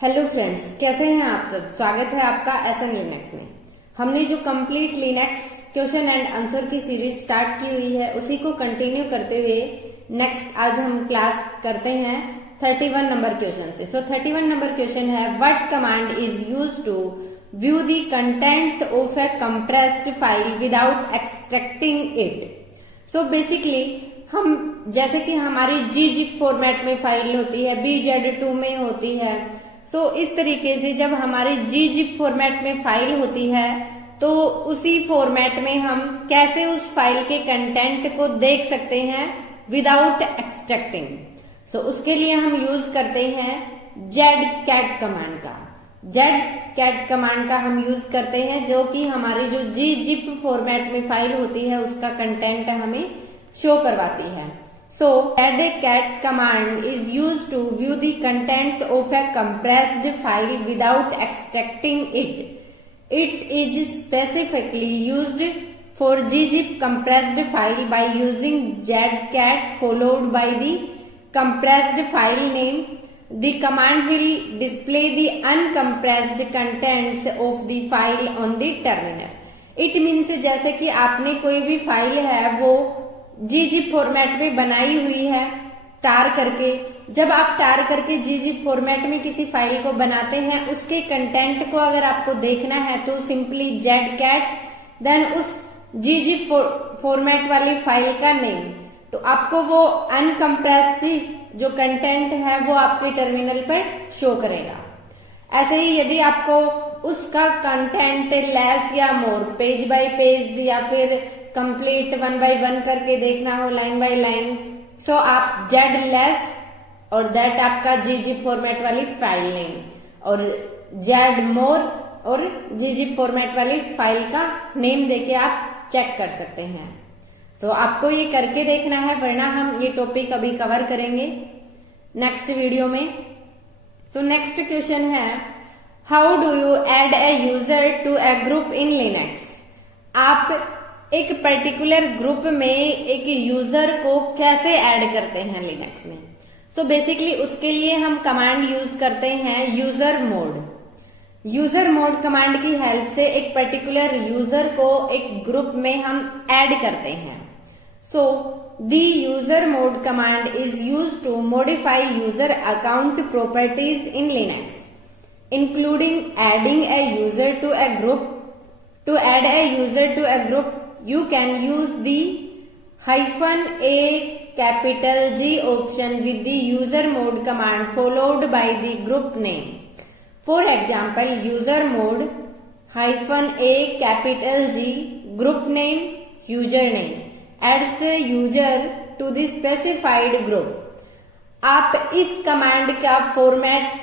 Hello friends, कैसे हैं आप सब। स्वागत है आपका एसएन लिनक्स में। हमने जो complete Linux question and answer की सीरीज स्टार्ट की हुई है उसी को कंटिन्यू करते हुए नेक्स्ट आज हम क्लास करते हैं 31 नंबर क्वेश्चन से। सो 31 नंबर क्वेश्चन है, what command is used to view the contents of a compressed file without extracting it. So basically हम जैसे कि हमारी gzip फॉर्मेट में फाइल होती है, bz2 में होती है, तो इस तरीके से जब हमारी gzip फॉर्मेट में फाइल होती है तो उसी फॉर्मेट में हम कैसे उस फाइल के कंटेंट को देख सकते हैं विदाउट एक्सट्रैक्टिंग। सो उसके लिए हम यूज करते हैं zcat कमांड का। zcat कमांड का हम यूज करते हैं जो कि हमारी जो gzip फॉर्मेट में फाइल होती है उसका कंटेंट हमें शो करवाती है। So, zcat command is used to view the contents of a compressed file without extracting it. It is specifically used for gzip compressed file by using zcat followed by the compressed file name. The command will display the uncompressed contents of the file on the terminal. It means जैसे कि आपने कोई भी file है वो gzip format में बनाई हुई है टार करके, जब आप टार करके gzip फॉर्मेट में किसी फाइल को बनाते हैं उसके कंटेंट को अगर आपको देखना है तो सिंपली zcat देन उस gzip फॉर्मेट वाली फाइल का नेम, तो आपको वो अनकम्प्रेस्ड जो कंटेंट है वो आपके टर्मिनल पर शो करेगा। ऐसे ही यदि आपको उसका कंटेंट लेस या मोर, पेज बाय पेज या फिर कंप्लीट 1 by 1 करके देखना हो, लाइन बाय लाइन, सो आप z लेस और दैट आपका gzip फॉर्मेट वाली फाइल नेम और z मोर और gzip फॉर्मेट वाली फाइल का नेम देके आप चेक कर सकते हैं। तो आपको ये करके देखना है, वरना हम ये टॉपिक अभी कवर करेंगे नेक्स्ट वीडियो में। तो नेक्स्ट क्वेश्चन है, how do you add a user to a group in Linux. आप एक पर्टिकुलर ग्रुप में एक यूजर को कैसे ऐड करते हैं लिनक्स में। तो बेसिकली उसके लिए हम कमांड यूज करते हैं user mode. User mode command की हेल्प से एक पर्टिकुलर यूजर को एक ग्रुप में हम ऐड करते हैं। So the user mode command is use to modify user account properties in Linux including adding a user to a group. To add a user to a group, you can use the -a capital G option with the user mode command followed by the group name. For example, user mode -a capital G group name username adds the user to the specified group. आप इस command का format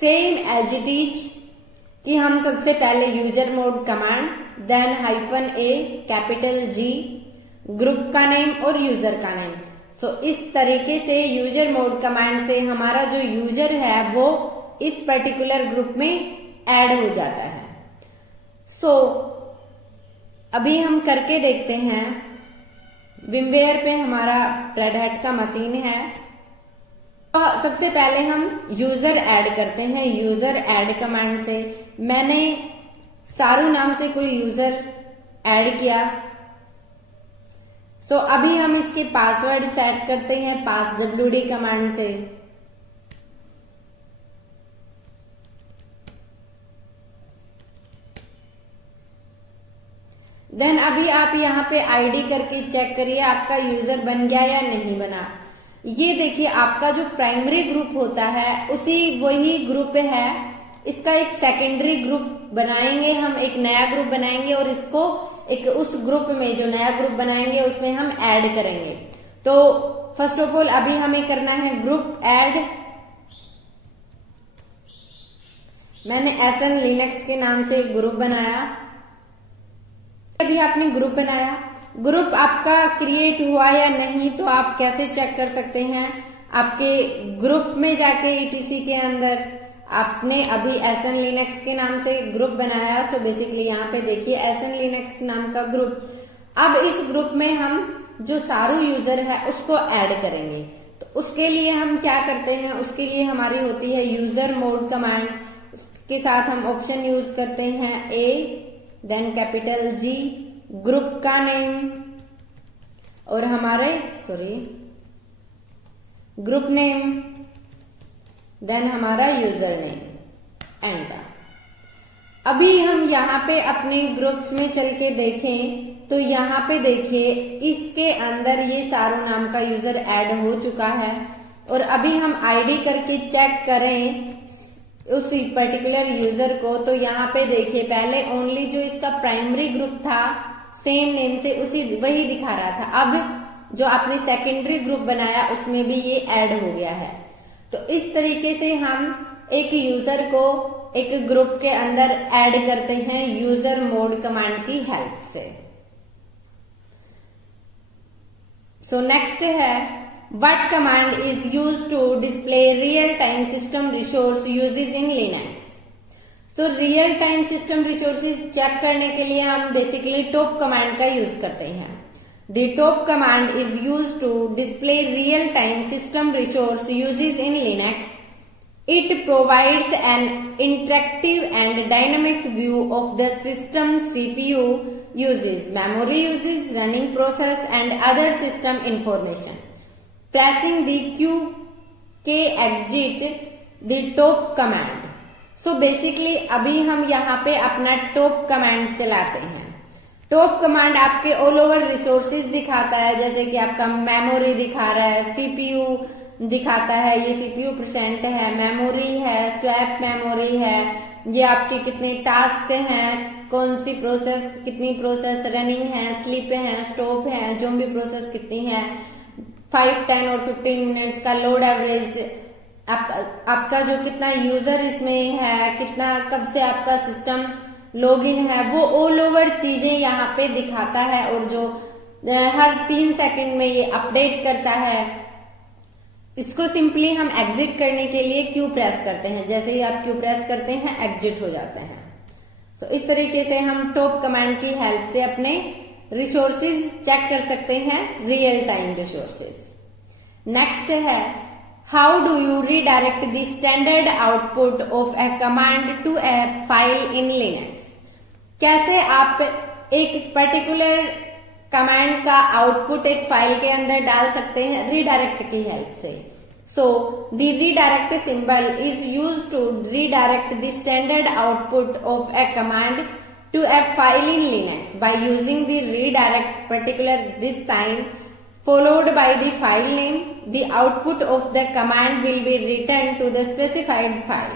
same as it is कि हम सबसे पहले user mode command then -a capital G group का name और user का नेम। सो इस तरीके से यूजर मोड कमांड से हमारा जो यूजर है वो इस पर्टिकुलर ग्रुप में ऐड हो जाता है। सो अभी हम करके देखते हैं। विमवेयर पे हमारा रेड हैट का मशीन है। तो सबसे पहले हम यूजर ऐड करते हैं यूजर ऐड कमांड से। मैंने सारू नाम से कोई यूजर ऐड किया। सो अभी हम इसके पासवर्ड सेट करते हैं passwd कमांड से। देन अभी आप यहाँ पे आईडी करके चेक करिए आपका यूजर बन गया या नहीं बना। ये देखिए आपका जो प्राइमरी ग्रुप होता है उसी वही ग्रुप है। इसका एक सेकेंडरी ग्रुप बनाएंगे, हम एक नया ग्रुप बनाएंगे और इसको एक उस ग्रुप में जो नया ग्रुप बनाएंगे उसमें हम ऐड करेंगे। तो फर्स्ट ऑफ ऑल अभी हमें करना है ग्रुप ऐड। मैंने एसएन लिनक्स के नाम से एक ग्रुप बनाया। अभी आपने ग्रुप बनाया, ग्रुप आपका क्रिएट हुआ या नहीं तो आप कैसे चेक कर सकते हैं। आपके ग्रुप में जाके etc के अंदर आपने अभी एसएन लिनक्स के नाम से ग्रुप बनाया। सो बेसिकली यहाँ पे देखिए एसएन लिनक्स नाम का ग्रुप। अब इस ग्रुप में हम जो सारू यूजर है उसको ऐड करेंगे। तो उसके लिए हम क्या करते हैं, उसके लिए हमारी होती है यूजर मोड कमांड के साथ हम ऑप्शन यूज करते हैं ए, देन कैपिटल जी, ग्रुप का नेम और हमारे ग्रुप नेम, देन हमारा यूजर नेम, एंटर। अभी हम यहाँ पे अपने ग्रुप्स में चल के देखें तो यहाँ पे देखिए इसके अंदर ये सारू नाम का यूजर ऐड हो चुका है। और अभी हम आईडी करके चेक करें उसी पर्टिकुलर यूजर को तो यहाँ पे देखिए पहले ओनली जो इसका प्राइमरी ग्रुप था सेम नेम से वही दिखा रहा था, अब जो आपने सेकेंडरी ग्रुप बनाया उसमें भी ये ऐड हो गया है। तो इस तरीके से हम एक यूजर को एक ग्रुप के अंदर ऐड करते हैं यूजर मोड कमांड की हेल्प से। सो नेक्स्ट है what command is used to display real time system resource uses in Linux. तो real time system resources check करने के लिए हम बेसिकली टॉप कमांड का यूज करते हैं। The top command is used to display real time system resource uses in Linux. It provides an interactive and dynamic view of the system CPU uses, memory uses, running process and other system information. Pressing the Q K exit the top command. So basically अभी हम यहाँ पे अपना top command चलाते हैं। Top command आपके all over resources दिखाता है, जैसे कि आपका मेमोरी दिखा रहा है, सीपीयू दिखाता है, ये सीपीयू परसेंट है, मेमोरी है, स्वैप मेमोरी है, ये आपके कितने टास्क हैं, कौन सी प्रोसेस, कितनी प्रोसेस रनिंग है, स्लीप है, स्टॉप है, ज़ॉम्बी प्रोसेस कितनी है, 5, 10 और 15 मिनट का लोड एवरेज, आपका जो कितना यूजर इसमें है, कितना कब से आपका सिस्टम लॉगिन है, वो ऑल ओवर चीजें यहाँ पे दिखाता है। और जो हर 3 सेकंड में ये अपडेट करता है। इसको सिंपली हम एग्जिट करने के लिए क्यू प्रेस करते हैं, जैसे ही आप क्यू प्रेस करते हैं एग्जिट हो जाते हैं। तो इस तरीके से हम टॉप कमांड की हेल्प से अपने रिसोर्सेज चेक कर सकते हैं, रियल टाइम रिसोर्सेज। नेक्स्ट है how do you redirect the standard output of a command to a file in Linux. कैसे आप एक पर्टिकुलर कमांड का आउटपुट एक फाइल के अंदर डाल सकते हैं रीडायरेक्ट की हेल्प से। So the redirect symbol is used to redirect the standard output of a command to a file in Linux by using the redirect particular this sign followed by the file name. The output of the command will be returned to the specified file.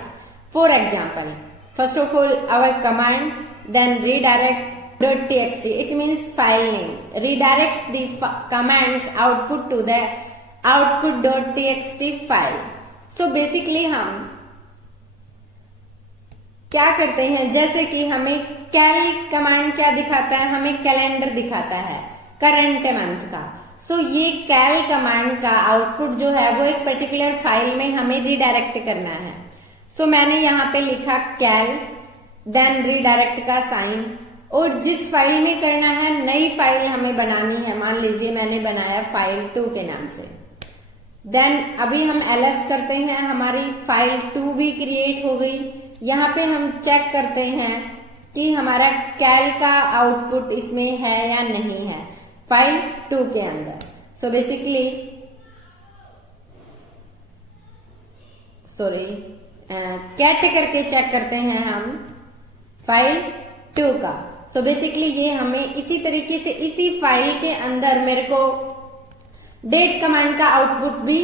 For example, first of all our command, then redirect.txt, it means file name, redirects the command's output to the output.txt file. So basically हम क्या करते हैं, जैसे कि हमें कैल command क्या दिखाता है, हमें कैलेंडर दिखाता है करंट मंथ का। तो ये कैल कमांड का आउटपुट जो है वो एक पर्टिकुलर फाइल में हमें रीडायरेक्ट करना है। तो मैंने यहाँ पे लिखा कैल, देन रीडायरेक्ट का साइन, और जिस फाइल में करना है नई फाइल हमें बनानी है, मान लीजिए मैंने बनाया फाइल 2 के नाम से। देन अभी हम ls करते हैं, हमारी फाइल 2 भी क्रिएट हो गई। यहाँ पे हम चेक करते हैं कि हमारा कैल का आउटपुट इसमें है या नहीं है फाइल 2 के अंदर। सो बेसिकली कैट करके चेक करते हैं हम फाइल 2 का। सो बेसिकली ये हमें इसी तरीके से इसी फाइल के अंदर मेरे को डेट कमांड का आउटपुट भी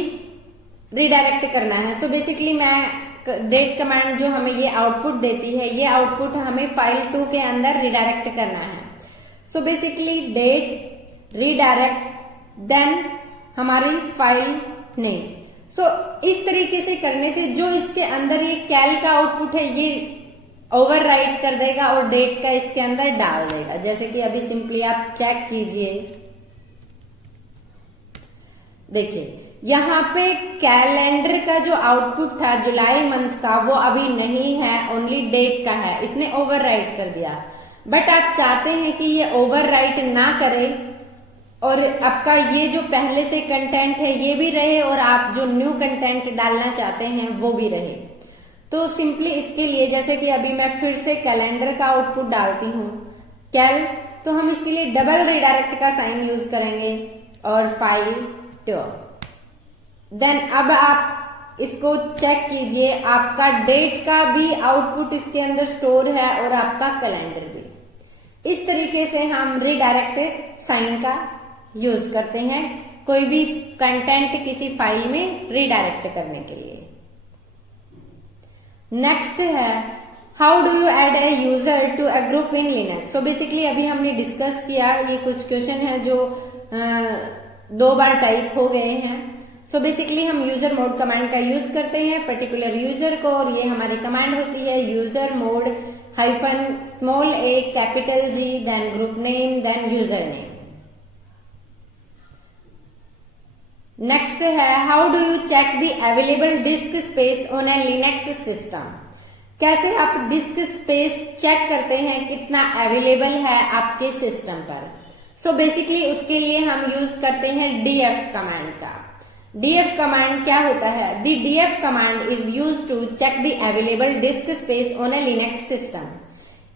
रिडायरेक्ट करना है। सो बेसिकली मैं डेट कमांड जो हमें ये आउटपुट देती है, ये आउटपुट हमें फाइल 2 के अंदर रिडायरेक्ट करना है। So basically that redirect then हमारी फाइल नेम। सो इस तरीके से करने से जो इसके अंदर ये कैल का आउटपुट है ये ओवरराइट कर देगा और डेट का इसके अंदर डाल देगा। जैसे कि अभी सिंपली आप चेक कीजिए, देखिए यहाँ पे कैलेंडर का जो आउटपुट था जुलाई मंथ का वो अभी नहीं है, ओनली डेट का है, इसने ओवरराइट कर दिया। बट आप चाहते हैं कि ये ओवरराइट ना करे और आपका ये जो पहले से कंटेंट है ये भी रहे और आप जो न्यू कंटेंट डालना चाहते हैं वो भी रहे। तो सिंपली इसके लिए जैसे कि अभी मैं फिर से कैलेंडर का आउटपुट डालती हूँ कैल, तो हम इसके लिए डबल रिडायरेक्ट का साइन यूज करेंगे और फाइल टू। देन अब आप इसको चेक कीजिए, आपका डेट का भी आउटपुट इसके अंदर स्टोर है और आपका कैलेंडर भी। इस तरीके से हम रिडायरेक्ट साइन का यूज करते हैं कोई भी कंटेंट किसी फाइल में रिडायरेक्ट करने के लिए। नेक्स्ट है how do you add a user to a group in Linux. So basically अभी हमने डिस्कस किया, ये कुछ क्वेश्चन है जो 2 बार टाइप हो गए हैं। सो बेसिकली हम यूजर मोड कमांड का यूज करते हैं पर्टिकुलर यूजर को, और ये हमारी कमांड होती है user mode -a capital G then group name then user name. Next है how do you check the available disk space on a Linux system. कैसे आप डिस्क स्पेस चेक करते हैं कितना अवेलेबल है आपके सिस्टम पर। सो बेसिकली उसके लिए हम यूज करते हैं df कमांड का। df कमांड क्या होता है? The df command is use to check the available disk space on a Linux system.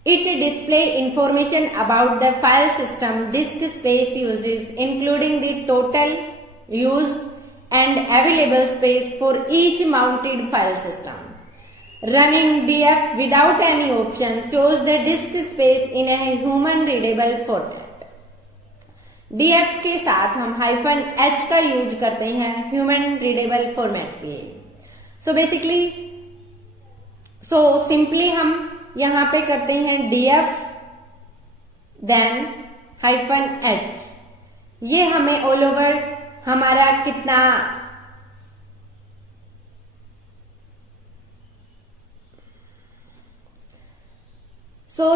It display information about the file system disk space uses, including the total used and available space for each mounted file system. Running df without any option shows the disk space in a human readable format. df के साथ हम -h का use करते हैं human readable format के लिए। Simply हम यहां पे करते हैं df देन -h। ये हमें ऑल ओवर हमारा कितना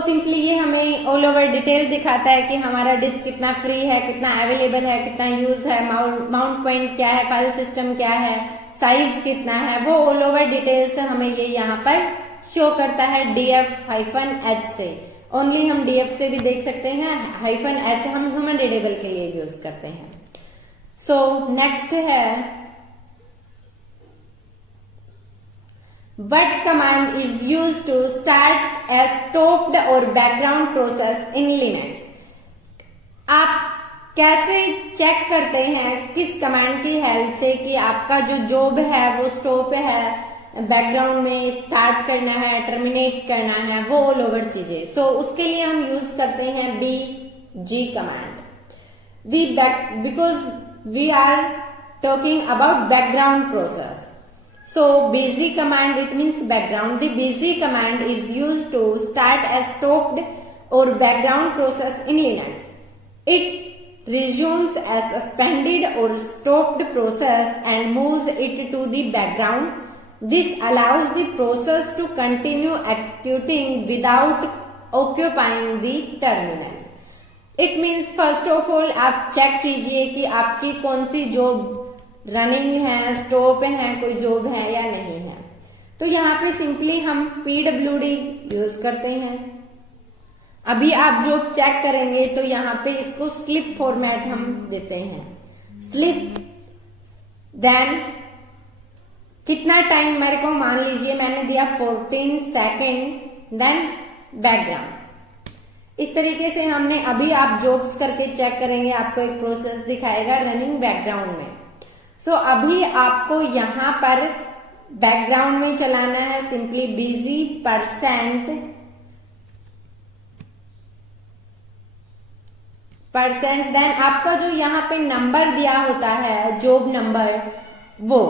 सिंपली ये हमें ऑल ओवर डिटेल दिखाता है कि हमारा डिस्क कितना फ्री है, कितना अवेलेबल है, कितना यूज है, माउंट पॉइंट क्या है, फाइल सिस्टम क्या है, साइज कितना है, वो ऑल ओवर डिटेल्स हमें ये यहाँ पर शो करता है df-h से। ओनली हम df से भी देख सकते हैं, -h हम ह्यूमन रीडेबल के लिए यूज करते हैं। नेक्स्ट है but command is used to start a stopped or background process in Linux। आप कैसे चेक करते हैं किस कमांड की हेल्प से कि आपका जो जॉब है वो स्टॉप है, बैकग्राउंड में स्टार्ट करना है, टर्मिनेट करना है, वो ऑल ओवर चीजें। उसके लिए हम यूज करते हैं bg command. Because we are talking about background process. bg command, it means background. The bg command is used to start a stopped or background process in Linux. It resumes a suspended or stopped process and moves it to the background. This allows the process to continue executing without occupying the terminal. It means first of all आप check कीजिए कि आपकी कौन सी job running है, stop है, कोई job है या नहीं है। तो यहाँ पे सिंपली हम pwd यूज करते हैं। अभी आप जॉब चेक करेंगे तो यहाँ पे इसको स्लिप फॉर्मेट हम देते हैं। स्लिप देन कितना टाइम मेरे को, मान लीजिए मैंने दिया 14 सेकेंड देन बैकग्राउंड। इस तरीके से हमने अभी आप जॉब्स करके चेक करेंगे, आपको एक प्रोसेस दिखाएगा रनिंग बैकग्राउंड में। अभी आपको यहां पर बैकग्राउंड में चलाना है सिंपली bg % देन आपका जो यहाँ पे नंबर दिया होता है जॉब नंबर वो।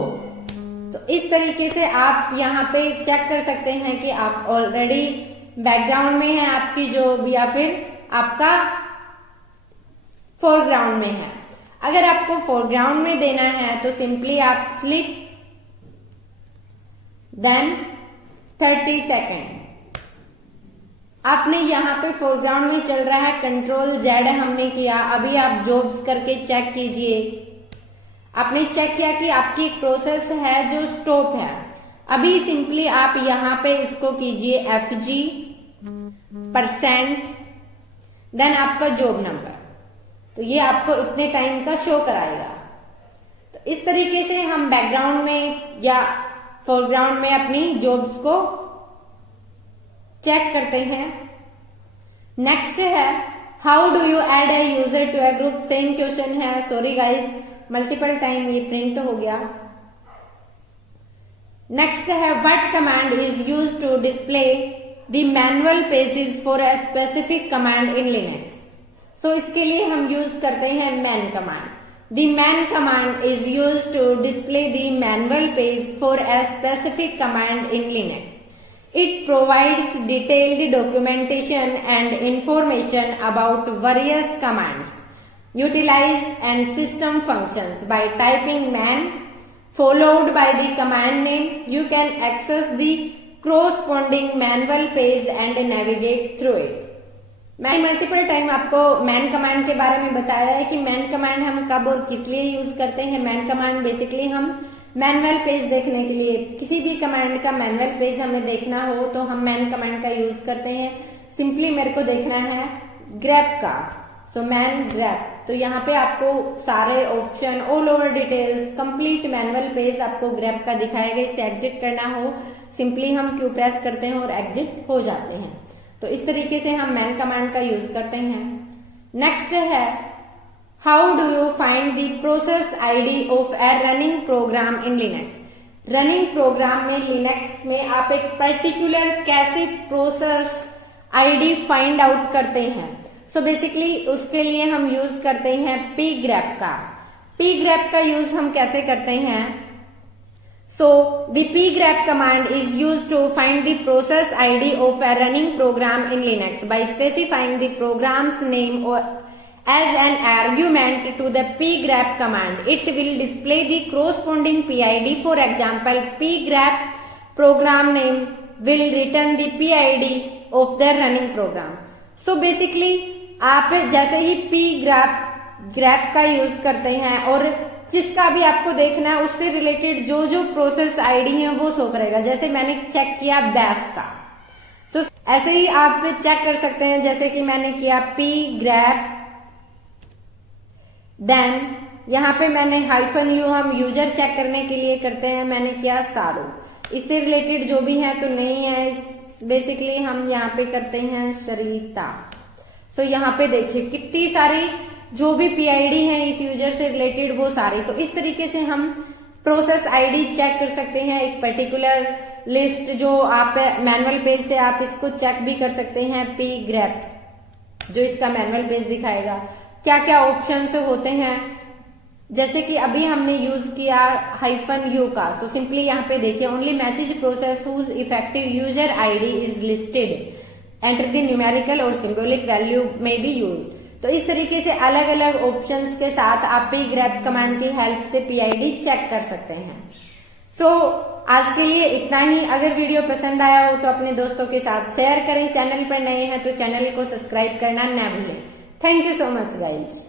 तो इस तरीके से आप यहाँ पे चेक कर सकते हैं कि आप ऑलरेडी बैकग्राउंड में है आपकी जॉब या फिर आपका फोरग्राउंड में है। अगर आपको फोरग्राउंड में देना है तो सिंपली आप स्लिप देन 30 सेकेंड। आपने यहाँ पे फोरग्राउंड में चल रहा है, Ctrl+Z हमने किया। अभी आप जॉब्स करके चेक कीजिए, आपने चेक किया कि आपकी एक प्रोसेस है जो स्टॉप है। अभी सिंपली आप यहाँ पे इसको कीजिए fg % देन आपका जॉब नंबर। तो ये आपको इतने टाइम का शो कराएगा। तो इस तरीके से हम बैकग्राउंड में या फोरग्राउंड में अपनी जॉब्स को चेक करते हैं। नेक्स्ट है how do you add a user to a group. Same question है, सॉरी गाइस मल्टीपल टाइम ये प्रिंट हो गया। नेक्स्ट है what command is use to display the manual pages for a specific command in Linux. So इसके लिए हम use करते हैं man command. The man command is use to display the manual page for a specific command in Linux. It provides detailed documentation and information about various commands, utilize and system functions. By typing man followed by the command name, you can access the corresponding manual page and navigate through it. मैंने multiple time आपको man command के बारे में बताया है कि man command हम कब और किस लिए यूज करते हैं। मैन कमांड बेसिकली हम मैनुअल पेज देखने के लिए, किसी भी कमांड का मैनुअल पेज हमें देखना हो तो हम मैन कमांड का यूज करते हैं। सिंपली मेरे को देखना है ग्रैप का, सो मैन ग्रैप। तो यहाँ पे आपको सारे option, all over details, complete manual page आपको ग्रैप का दिखाएगा। इससे एग्जिट करना हो सिंपली हम क्यू प्रेस करते हैं और एग्जिट हो जाते हैं। तो इस तरीके से हम मैन कमांड का यूज करते हैं। नेक्स्ट है how do you find the process ID of a running program in Linux. Running program में लिनक्स में आप एक पर्टिकुलर कैसे प्रोसेस आईडी फाइंड आउट करते हैं। सो बेसिकली उसके लिए हम यूज करते हैं pgrep का। pgrep का यूज हम कैसे करते हैं। So the pgrep command is used to find the process ID of a running program in Linux by specifying the program's name or as an argument to the pgrep command. It will display the corresponding PID. For example, pgrep program name will return the PID of the running program. So basically आप जैसे ही pgrep का use करते हैं और जिसका भी आपको देखना है उससे रिलेटेड जो जो प्रोसेस आईडी है वो शो करेगा। जैसे मैंने चेक किया बैश का, तो ऐसे ही आप चेक कर सकते हैं। जैसे कि मैंने किया pgrep, देन यहाँ पे मैंने -u हम यूजर चेक करने के लिए करते हैं, मैंने किया सारू। इससे रिलेटेड जो भी है तो नहीं है, बेसिकली हम यहाँ पे करते हैं शरीता। तो यहाँ पे देखिए कितनी सारी जो भी पीआईडी है इस यूजर से रिलेटेड वो सारी। तो इस तरीके से हम प्रोसेस आईडी चेक कर सकते हैं। एक पर्टिकुलर लिस्ट जो आप मैनुअल पेज से आप इसको चेक भी कर सकते हैं। pgrep जो इसका मैनुअल पेज दिखाएगा, क्या क्या ऑप्शंस होते हैं। जैसे कि अभी हमने यूज किया -u का, तो सिंपली यहाँ पे देखिए only matches process whose effective user ID is listed, enter the numerical or symbolic value may be use. तो इस तरीके से अलग अलग ऑप्शंस के साथ आप pgrep कमांड की हेल्प से पीआईडी चेक कर सकते हैं। सो आज के लिए इतना ही। अगर वीडियो पसंद आया हो तो अपने दोस्तों के साथ शेयर करें। चैनल पर नए हैं तो चैनल को सब्सक्राइब करना ना भूलें। Thank you so much guys.